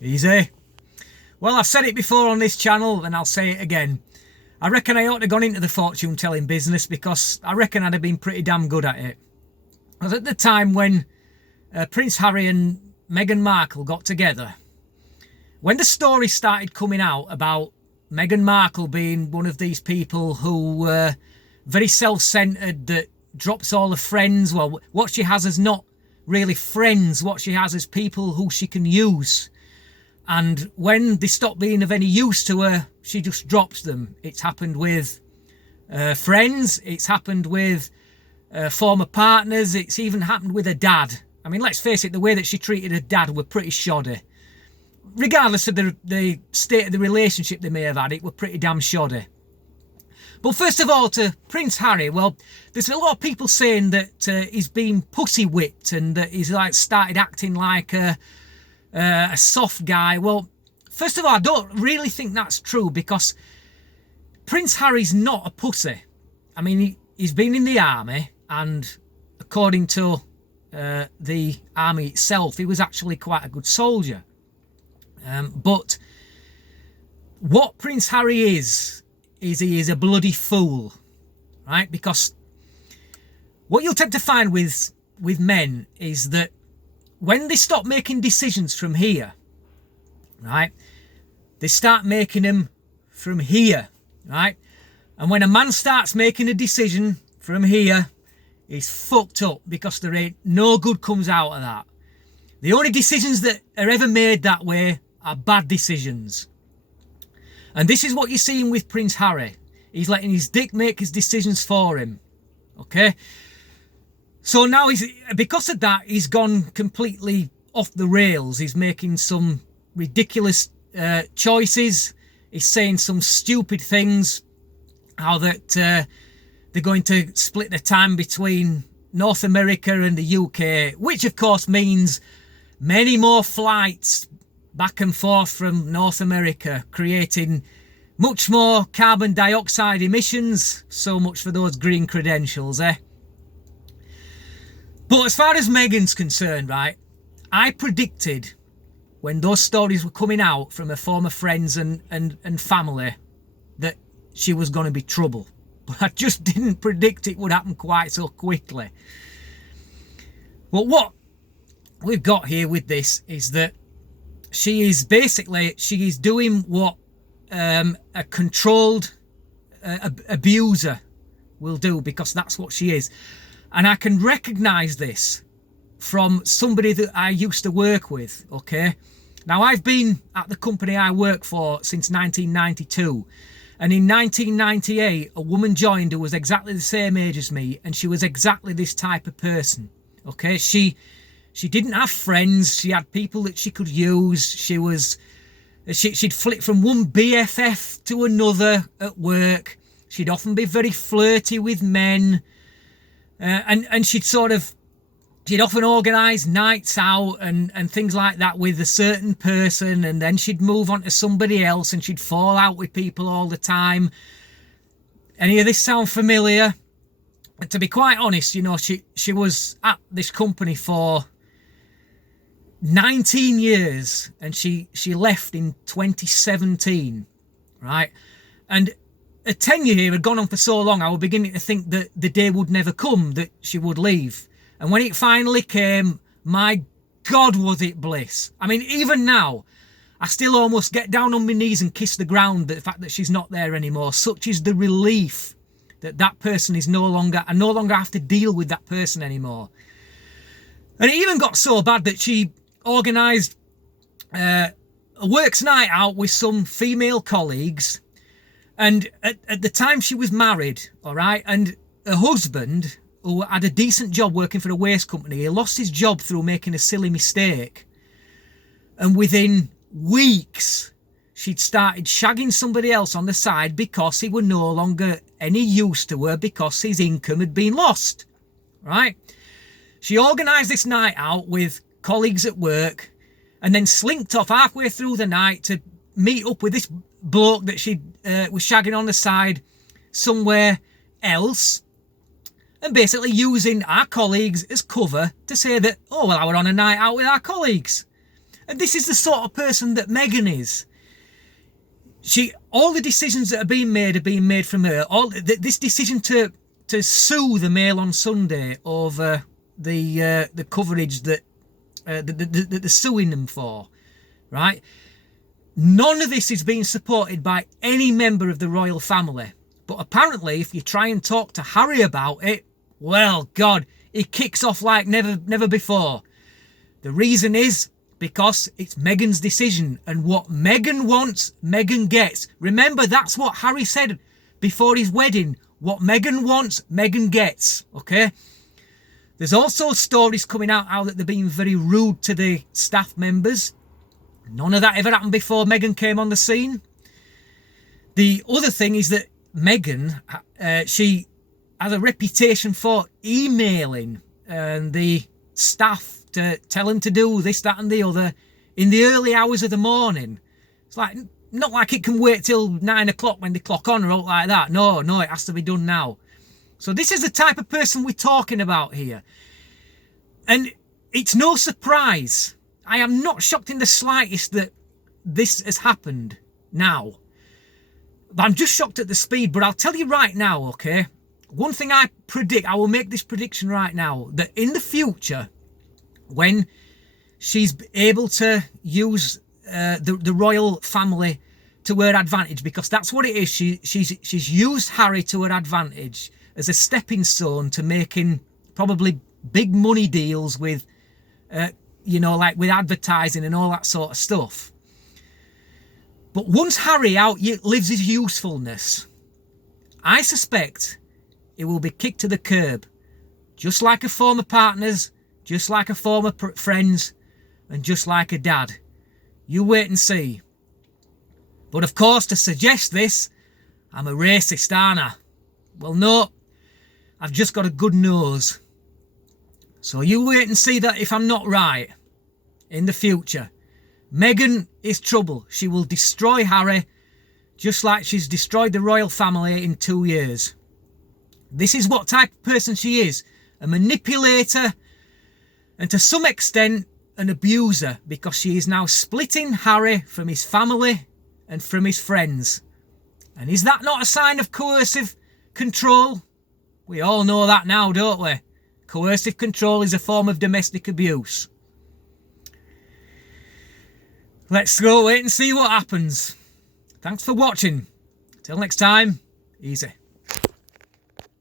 Easy. Well, I've said it before on this channel and I'll say it again. I reckon I ought to have gone into the fortune telling business because I reckon I'd have been pretty damn good at it. I was at the time when Prince Harry and Meghan Markle got together. When the story started coming out about Meghan Markle being one of these people who very self-centered, that drops all her friends. Well, what she has is not really friends. What she has is people who she can use. And when they stop being of any use to her, she just drops them. It's happened with friends. It's happened with former partners. It's even happened with her dad. I mean, let's face it, the way that she treated her dad were pretty shoddy. Regardless of the state of the relationship they may have had, it were pretty damn shoddy. But first of all, to Prince Harry, well, there's a lot of people saying that he's been pussy whipped and that he's like started acting like a soft guy. Well, first of all, I don't really think that's true because Prince Harry's not a pussy. I mean, he's been in the army, and according to the army itself, he was actually quite a good soldier. But what Prince Harry is he is a bloody fool, right? Because what you'll tend to find with men is that when they stop making decisions from here, right, they start making them from here, right? And when a man starts making a decision from here, he's fucked up because there ain't no good comes out of that. The only decisions that are ever made that way are bad decisions. And this is what you're seeing with Prince Harry. He's letting his dick make his decisions for him. Okay? So now because of that, he's gone completely off the rails. He's making some ridiculous choices. He's saying some stupid things. How that they're going to split the time between North America and the UK, which of course means many more flights back and forth from North America, creating much more carbon dioxide emissions. So much for those green credentials, eh? But as far as Meghan's concerned, right, I predicted when those stories were coming out from her former friends and family that she was going to be trouble. But I just didn't predict it would happen quite so quickly. But what we've got here with this is that she is doing what a controlled abuser will do, because that's what she is. And I can recognise this from somebody that I used to work with, okay? Now, I've been at the company I work for since 1992. And in 1998, a woman joined who was exactly the same age as me, and she was exactly this type of person, okay? She didn't have friends. She had people that she could use. She'd flit from one BFF to another at work. She'd often be very flirty with men. And she'd often organise nights out and things like that with a certain person, and then she'd move on to somebody else, and she'd fall out with people all the time. Any of this sound familiar? And to be quite honest, you know, she was at this company for 19 years, and she left in 2017, right? And her tenure here had gone on for so long, I was beginning to think that the day would never come that she would leave. And when it finally came, my God, was it bliss. I mean, even now, I still almost get down on my knees and kiss the ground at the fact that she's not there anymore. Such is the relief that person is I no longer have to deal with that person anymore. And it even got so bad that she organised a works night out with some female colleagues. And at the time she was married, all right, and her husband, who had a decent job working for a waste company, he lost his job through making a silly mistake. And within weeks, she'd started shagging somebody else on the side because he were no longer any use to her because his income had been lost, right? She organised this night out with colleagues at work and then slinked off halfway through the night to meet up with this bloke that she was shagging on the side somewhere else, and basically using our colleagues as cover to say that, oh, well, I were on a night out with our colleagues. And this is the sort of person that Meghan is. All the decisions that are being made from her. This decision to sue the Mail on Sunday over the coverage that they're suing them for, right? None of this is being supported by any member of the royal family. But apparently, if you try and talk to Harry about it, well, God, he kicks off like never before. The reason is because it's Meghan's decision, and what Meghan wants, Meghan gets. Remember, that's what Harry said before his wedding. What Meghan wants, Meghan gets, okay? There's also stories coming out how that they're being very rude to the staff members. None of that ever happened before Meghan came on the scene. The other thing is that Meghan, she has a reputation for emailing the staff to tell them to do this, that and the other in the early hours of the morning. It's like, not like it can wait till 9 o'clock when they clock on or out like that. No, it has to be done now. So this is the type of person we're talking about here. And it's no surprise. I am not shocked in the slightest that this has happened now. But I'm just shocked at the speed. But I'll tell you right now, okay? One thing I will make this prediction right now, that in the future, when she's able to use the royal family to her advantage, because that's what it is. She's used Harry to her advantage as a stepping stone to making probably big money deals with, like with advertising and all that sort of stuff. But once Harry outlives his usefulness, I suspect it will be kicked to the curb, just like a former partners, just like a former friends, and just like a dad. You wait and see. But of course, to suggest this, I'm a racist, aren't I? Well, no, I've just got a good nose. So you wait and see that if I'm not right in the future. Meghan is trouble. She will destroy Harry just like she's destroyed the royal family in 2 years. This is what type of person she is. A manipulator and to some extent an abuser, because she is now splitting Harry from his family and from his friends. And is that not a sign of coercive control? We all know that now, don't we? Coercive control is a form of domestic abuse. Let's go wait and see what happens. Thanks for watching. Till next time, easy.